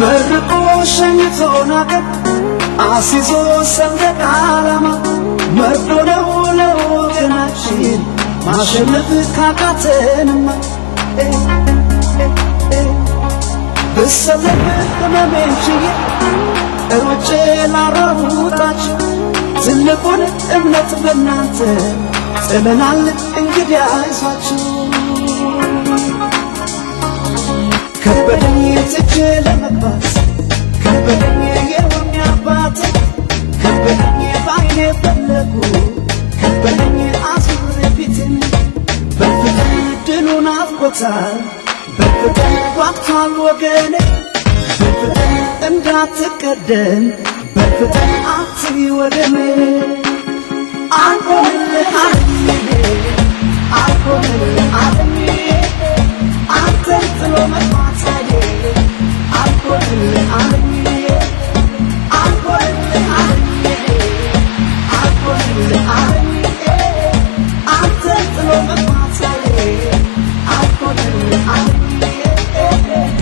መርቆ ሸኝቶናል አሲዞ ሰንደቅ ዓላማ መርዶ ነው ለወገናችን ማሸነፍ ካቃተንማ በሰለፍ ህመሜን ችዬ ሩጬ ላራሩጣችሁ ትልቁን እምነት በእናንተ ጥለናል እንግዲህ አይዟችሁ ከበደኝ ትቼ ለመግባት ከበደኝ የወኔ አባት ከበደኝ ባይኔ ፈለጉ ከበደኝ አዙር ፊትን በፍቅር ድሉን አፍቆታል በፍቅር ጓግቷል ወገኔ በፍቅር እንዳትቀደም በፍቅር አትይ ወገኔ አልሆንልህ አልሆንልህ አንተን ጥሎ መግባት አልሆንልህ አንተን ጥሎ መግባት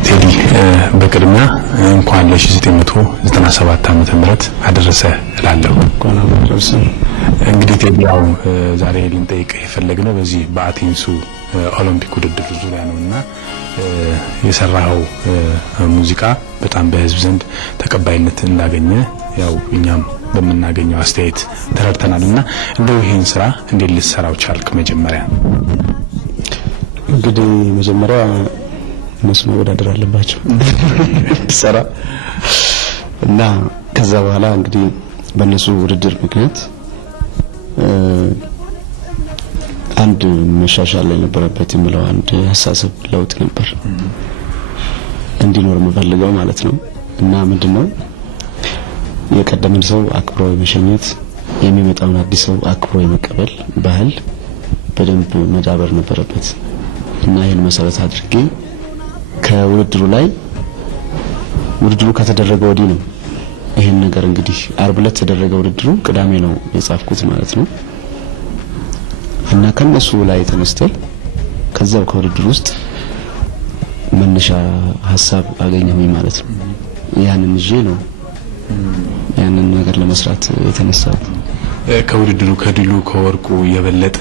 ቴዲ በቅድሚያ እንኳን ለ1997 ዓመተ ምህረት አደረሰ እላለሁ። እንግዲህ ቴዲ ያው ዛሬ ልንጠይቅ የፈለግነው በዚህ በአቴንሱ ኦሎምፒክ ውድድር ዙሪያ ነውና የሰራው ሙዚቃ በጣም በህዝብ ዘንድ ተቀባይነት እንዳገኘ ያው እኛም በመናገኘው አስተያየት ተረድተናልና እንደው ይሄን ስራ እንዴት ልትሰራው ቻልክ? መጀመሪያ እንግዲህ መጀመሪያ እነሱ መወዳደር አለባቸው ሰራ እና ከዛ በኋላ እንግዲህ በእነሱ ውድድር ምክንያት አንድ መሻሻል ላይ ነበረበት የሚለው አንድ ሀሳብ ለውጥ ነበር እንዲኖር የምፈልገው ማለት ነው። እና ምንድነው የቀደመን ሰው አክብሮ የመሸኘት የሚመጣውን አዲስ ሰው አክብሮ የመቀበል ባህል በደንብ መዳበር ነበረበት። እና ይሄን መሰረት አድርጌ ከውድድሩ ላይ ውድድሩ ከተደረገ ወዲህ ነው ይሄን ነገር እንግዲህ አርብ ዕለት ተደረገ ውድድሩ ቅዳሜ ነው የጻፍኩት ማለት ነው። እና ከነሱ ላይ ተነስተል ከዛው ከውድድሩ ውስጥ መነሻ ሐሳብ አገኘሁኝ ማለት ነው። ያንን ይዤ ነው ያንን ነገር ለመስራት የተነሳው። ከውድድሩ ከድሉ ከወርቁ የበለጠ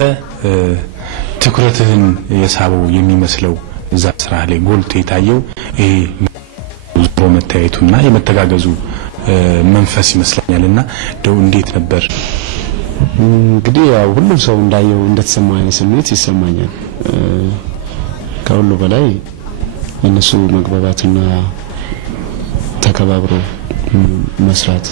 ትኩረትህን የሳበው የሚመስለው እዛ ስራ ላይ ጎልቶ የታየው ይሄ ዞሮ መታየቱና የመተጋገዙ መንፈስ ይመስለኛልና ደው እንዴት ነበር? እንግዲህ ያው ሁሉም ሰው እንዳየው እንደተሰማው አይነት ስሜት ይሰማኛል። ከሁሉ በላይ የነሱ መግባባትና ተከባብሮ መስራት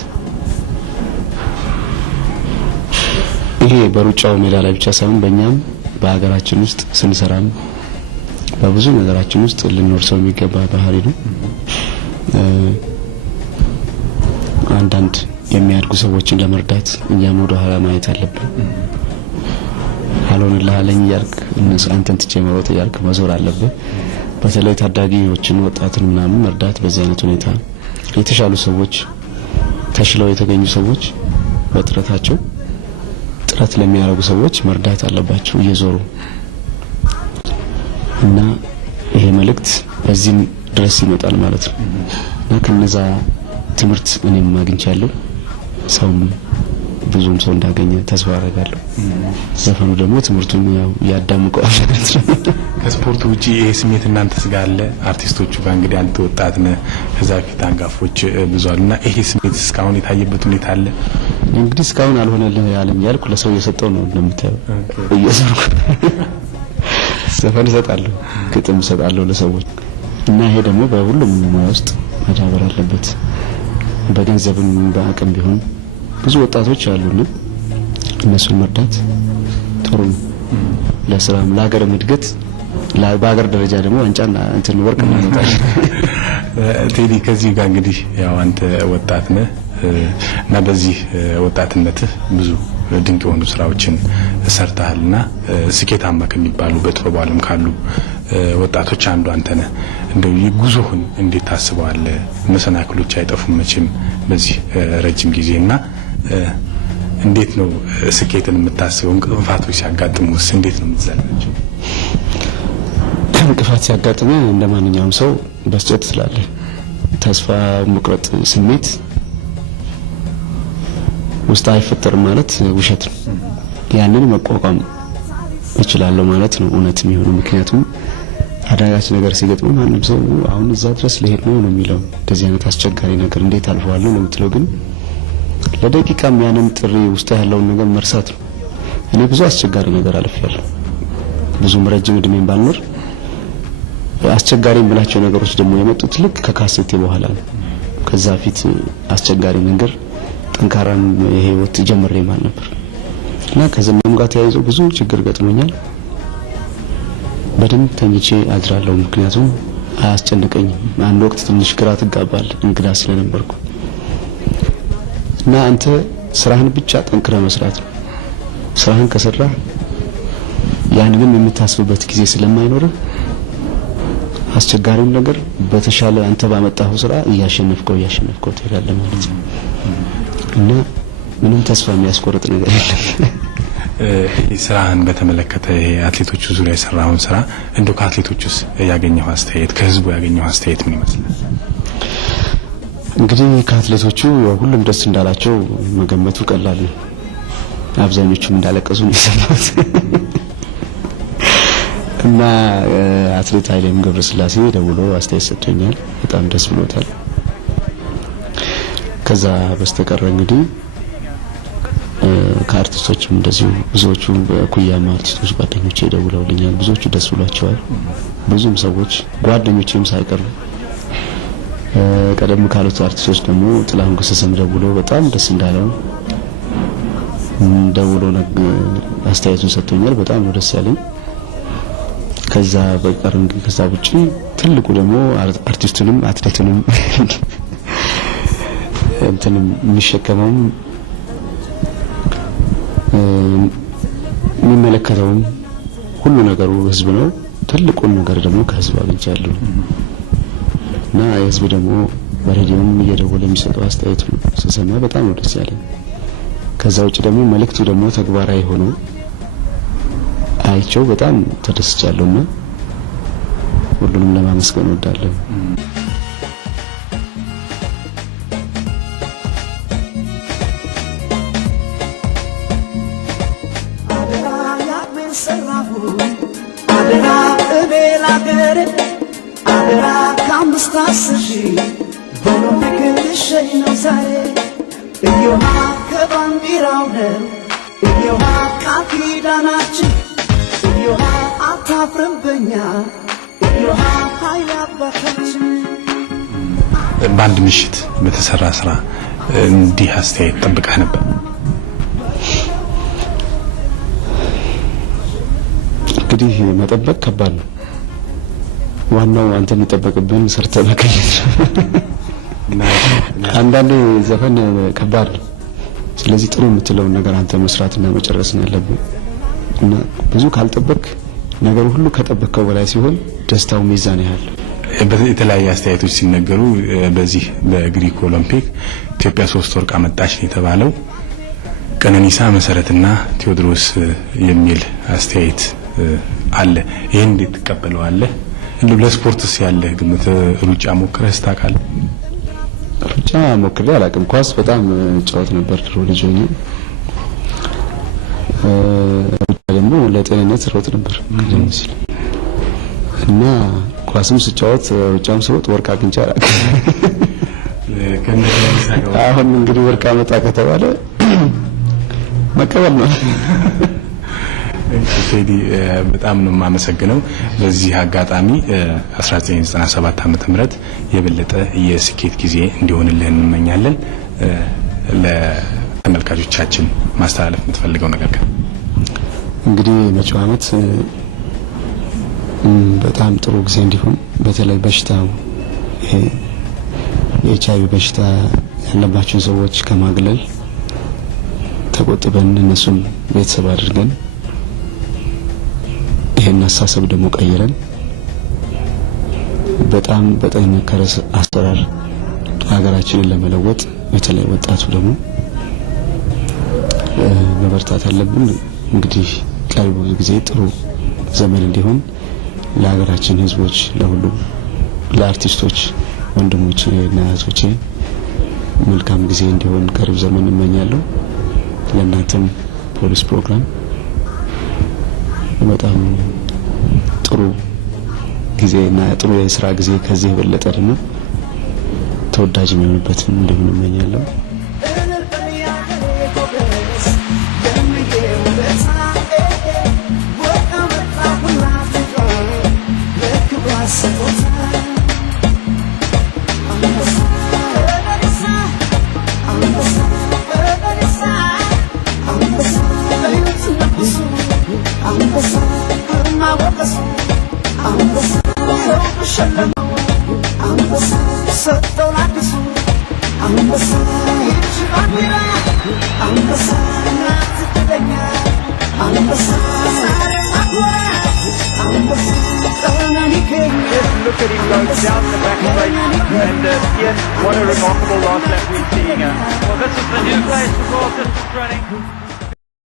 ይሄ በሩጫው ሜዳ ላይ ብቻ ሳይሆን በእኛም በአገራችን ውስጥ ስንሰራም በብዙ ነገራችን ውስጥ ልንወርሰው የሚገባ ባህሪ ነው። አንዳንድ የሚያድጉ ሰዎችን ለመርዳት እኛም ወደ ኋላ ማየት አለብን። አልሆንልህ አለኝ እያልክ እነሱ አንተን ትቼ መሮጥ እያልክ መዞር አለብህ። በተለይ ታዳጊዎችን ወጣትን ምናምን መርዳት በዚህ አይነት ሁኔታ የተሻሉ ሰዎች ተሽለው የተገኙ ሰዎች በጥረታቸው ጥረት ለሚያደርጉ ሰዎች መርዳት አለባቸው እየዞሩ እና ይሄ መልእክት በዚህም ድረስ ይመጣል ማለት ነው። እና ከነዛ ትምህርት እኔም አግኝቻለሁ። ሰውም ብዙም ሰው እንዳገኘ ተስፋ አደርጋለሁ። ዘፈኑ ደግሞ ትምህርቱን ያው ያዳምቀዋል ማለት ነው። ከስፖርቱ ውጪ ይሄ ስሜት እናንተስ ጋር አለ? አርቲስቶቹ ጋር እንግዲህ አንተ ወጣት ነህ፣ ከዛ ፊት አንጋፎች ብዙ አሉና ይሄ ስሜት እስካሁን የታየበት ሁኔታ አለ? እንግዲህ እስካሁን አልሆነልህ ያለኝ ያልኩ ለሰው እየሰጠው ነው እንደምታየው እየሰሩኩ ዘፈን እሰጣለሁ፣ ግጥም እሰጣለሁ ለሰዎች እና ይሄ ደግሞ በሁሉም ሙያ ውስጥ መዳበር አለበት። በገንዘብም በአቅም ቢሆን ብዙ ወጣቶች አሉና እነሱን መርዳት ጥሩ ነው። ለስራም ለሀገርም እድገት በሀገር ደረጃ ደግሞ ዋንጫና እንትን ወርቅ ማውጣት። ቴዲ ከዚህ ጋር እንግዲህ ያው አንተ ወጣት ነህ እና በዚህ ወጣትነትህ ብዙ ድንቅ የሆኑ ስራዎችን ሰርተሃልና ስኬታማ ከሚባሉ በጥበቡ ዓለም ካሉ ወጣቶች አንዱ አንተ ነህ። እንደው የጉዞህን እንዴት ታስበዋለህ? መሰናክሎች አይጠፉም መቼም በዚህ ረጅም ጊዜና እንዴት ነው ስኬትን የምታስበው? እንቅፋቶች ሲያጋጥሙስ እንዴት ነው የምትዘልቃቸው? እንቅፋት ሲያጋጥም እንደማንኛውም ሰው በስጨት ትላለህ፣ ተስፋ መቁረጥ ስሜት ውስጥ አይፈጠርም ማለት ውሸት ነው። ያንን መቋቋም እችላለሁ ማለት ነው እውነት የሚሆነው። ምክንያቱም አዳጋች ነገር ሲገጥም ማንም ሰው አሁን እዛ ድረስ ልሄድ ነው የሚለው። እንደዚህ አይነት አስቸጋሪ ነገር እንዴት አልፈዋለሁ ነው የምትለው። ግን ለደቂቃም ያንን ጥሪ ውስጥ ያለውን ነገር መርሳት ነው። እኔ ብዙ አስቸጋሪ ነገር አልፌያለሁ። ብዙም ረጅም እድሜን ባልኖር አስቸጋሪ የምላቸው ነገሮች ደግሞ የመጡት ልክ ከካሴቴ በኋላ ነው። ከዛ ፊት አስቸጋሪ ነገር ጠንካራም የህይወት ጀምሬ ማለት ነበር እና ከዘመኑ ጋር ተያይዞ ብዙ ችግር ገጥሞኛል። በደንብ ተኝቼ አድራለሁ፣ ምክንያቱም አያስጨንቀኝም። አንድ ወቅት ትንሽ ግራ ትጋባል እንግዳ ስለነበርኩ እና አንተ ስራህን ብቻ ጠንክረህ መስራት ነው። ስራህን ከሰራህ ያንንም የምታስብበት ጊዜ ስለማይኖር አስቸጋሪው ነገር በተሻለ አንተ ባመጣኸው ስራ እያሸነፍከው ትሄዳለህ ማለት ነው እና ምንም ተስፋ የሚያስቆርጥ ነገር የለም። ስራህን በተመለከተ ይሄ አትሌቶቹ ዙሪያ የሰራውን ስራ እንደው ከአትሌቶቹስ ያገኘው አስተያየት ከህዝቡ ያገኘው አስተያየት ምን ይመስላል? እንግዲህ ከአትሌቶቹ ሁሉም ደስ እንዳላቸው መገመቱ ቀላል ነው። አብዛኞቹም እንዳለቀሱ ነው የሰማሁት እና አትሌት ኃይሌም ገብረስላሴ ደውሎ አስተያየት ሰጥቶኛል። በጣም ደስ ብሎታል። ከዛ በስተቀር እንግዲህ ከአርቲስቶችም እንደዚሁ ብዙዎቹ በኩያማ አርቲስቶች ጓደኞቼ ደውለውልኛል። ብዙዎቹ ደስ ብሏቸዋል። ብዙም ሰዎች ጓደኞቼም ሳይቀሩ ቀደም ካሉት አርቲስቶች ደግሞ ጥላሁን ገሰሰም ደውሎ በጣም ደስ እንዳለው ደውሎ አስተያየቱን ሰጥቶኛል። በጣም ነው ደስ ያለኝ። ከዛ በቀር እንግዲህ ከዛ ውጪ ትልቁ ደግሞ አርቲስቱንም አትሌቱንም እንትንም የሚሸከመውም የሚመለከተውም ሁሉ ነገሩ ህዝብ ነው። ትልቁን ነገር ደግሞ ከህዝብ አግኝቻለሁ እና የህዝብ ደግሞ በሬዲዮም እየደወለ የሚሰጠው አስተያየት ስሰማ በጣም ነው ደስ ያለኝ። ከዛ ውጪ ደግሞ መልእክቱ ደግሞ ተግባራዊ ሆኖ አይቼው በጣም ተደስቻለሁና ሁሉንም ለማመስገን እወዳለሁ። በአንድ ምሽት በተሰራ ስራ እንዲህ አስተያየት ጠብቀህ ነበር? እንግዲህ መጠበቅ ከባድ ነው። ዋናው አንተ የሚጠበቅብን ሰርተህ መገኘት ነው። አንዳንዴ ዘፈን ከባድ ነው። ስለዚህ ጥሩ የምትለውን ነገር አንተ መስራትና መጨረስ ነው ያለብህ እና ብዙ ካልጠበቅ ነገር ሁሉ ከጠበቀው በላይ ሲሆን ደስታው ሚዛን ያህል የተለያየ አስተያየቶች ሲነገሩ በዚህ በግሪክ ኦሎምፒክ ኢትዮጵያ 3 ወርቅ አመጣች የተባለው ቀነኒሳ መሰረትና ቴዎድሮስ የሚል አስተያየት አለ። ይሄን እንዴት ተቀበለዋለህ? እንደው ለስፖርትስ ያለ ግምት ሩጫ ሞክረህ ታውቃለህ? ሩጫ ሞክሬ አላውቅም። ኳስ በጣም ጫወት ነበር ድሮ ልጅ ሆኜ። ሩጫ ደግሞ ለጤንነት ሮጥ ነበር ቀደም ሲል እና ኳስም ስጫወት ሩጫም ስሮጥ ወርቅ አግኝቼ አላውቅም። አሁን እንግዲህ ወርቅ አመጣ ከተባለ መቀበል ነው። ቴዲ በጣም ነው የማመሰግነው። በዚህ አጋጣሚ 1997 ዓመተ ምህረት የበለጠ የስኬት ጊዜ እንዲሆንልህ እንመኛለን። ለተመልካቾቻችን ማስተላለፍ የምትፈልገው ነገር ካለ? እንግዲህ መጪው ዓመት በጣም ጥሩ ጊዜ እንዲሆን በተለይ በሽታው የኤችአይቪ በሽታ ያለባቸው ሰዎች ከማግለል ተቆጥበን እነሱን ቤተሰብ አድርገን ይሄን አሳሰብ ደግሞ ቀይረን በጣም በጠንከረ አሰራር ሀገራችንን ለመለወጥ በተለይ ወጣቱ ደግሞ መበርታት አለብን። እንግዲህ ቀሪው ጊዜ ጥሩ ዘመን እንዲሆን ለሀገራችን ህዝቦች፣ ለሁሉም ለአርቲስቶች ወንድሞቼ እና እህቶቼ መልካም ጊዜ እንዲሆን ቀሪው ዘመን እመኛለሁ። ለእናንተም ፖሊስ ፕሮግራም በጣም ጥሩ ጊዜና ጥሩ የስራ ጊዜ ከዚህ የበለጠ ደግሞ ተወዳጅ የሚሆንበትን እንዲሆን እመኛለሁ። Look at him go down the back straight, and yes, what a remarkable last lap we're seeing. Well, this is the new place for Royal Distance Running.